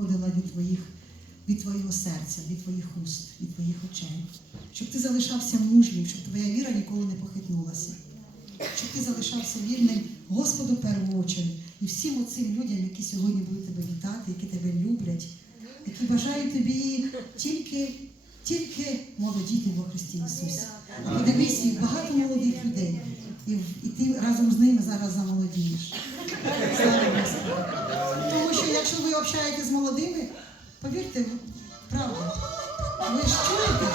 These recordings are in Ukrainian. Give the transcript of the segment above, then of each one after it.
ходила від твоїх, від твоєго серця, від твоїх уст, від твоїх очей. Щоб ти залишався мужнім, щоб твоя віра ніколи не похитнулася. Щоб ти залишався вірним Господу в і всім оцим людям, які сьогодні будуть тебе вітати, які тебе люблять, які бажають тобі тільки, тільки молодіти во Христі Ісусі. Подивись, їх багато молодих людей. І, і ти разом з ними зараз замолодієш. Общаєтесь з молодими, повірте, правда. Ви ж чуєте?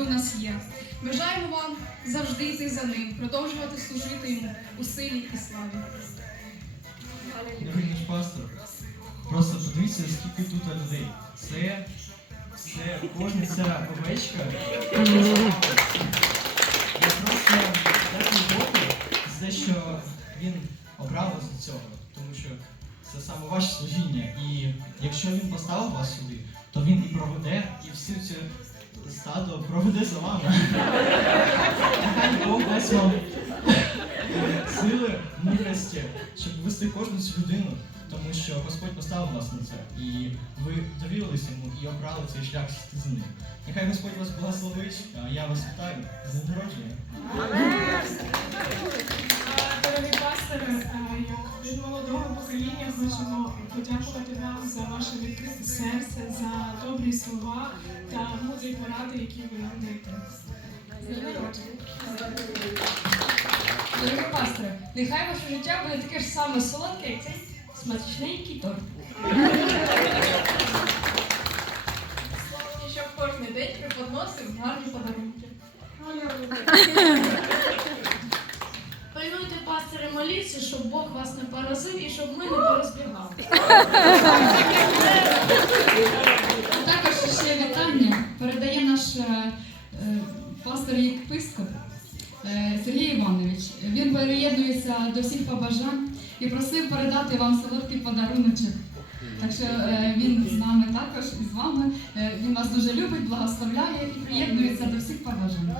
У нас є. Бажаємо вам завжди йти за ним, продовжувати служити йому у силі і славі. Дорогий пастор, просто подивіться, скільки тут людей. Це, це кожна ця овечка. Я просто дякую Богу за те, що він обрав вас до цього, тому що це саме ваше служіння. І якщо він поставив вас сюди, то він і проведе, і всю цю стадо проведе за вами. Бог дасть вам сили, мудрості, щоб вести кожну цю людину, тому що Господь поставив вас на це, і ви довірилися йому і обрали цей шлях з ним. Нехай Господь вас благословить, а я вас вітаю з народження. Хочемо подякувати вам за ваше відкрите серце, за добрі слова та мудрі поради, які ви нам даєте. З днем народження! Дорогі пасторе, нехай ваше життя буде таке ж саме солодке, як цей смачненький торт. Щоб кожен день преподносив гарні подарунки. Пильнуйте, пастори, моліться, щоб Бог вас не поразив і щоб ми не порозбігали. Також ще вітання передає наш е, е, пастор єпископ е, Сергій Іванович. Він приєднується до всіх побажань і просив передати вам солодкий подаруночок. Так що е, він з нами також і з вами. Е, Він вас дуже любить, благословляє і приєднується до всіх побажань.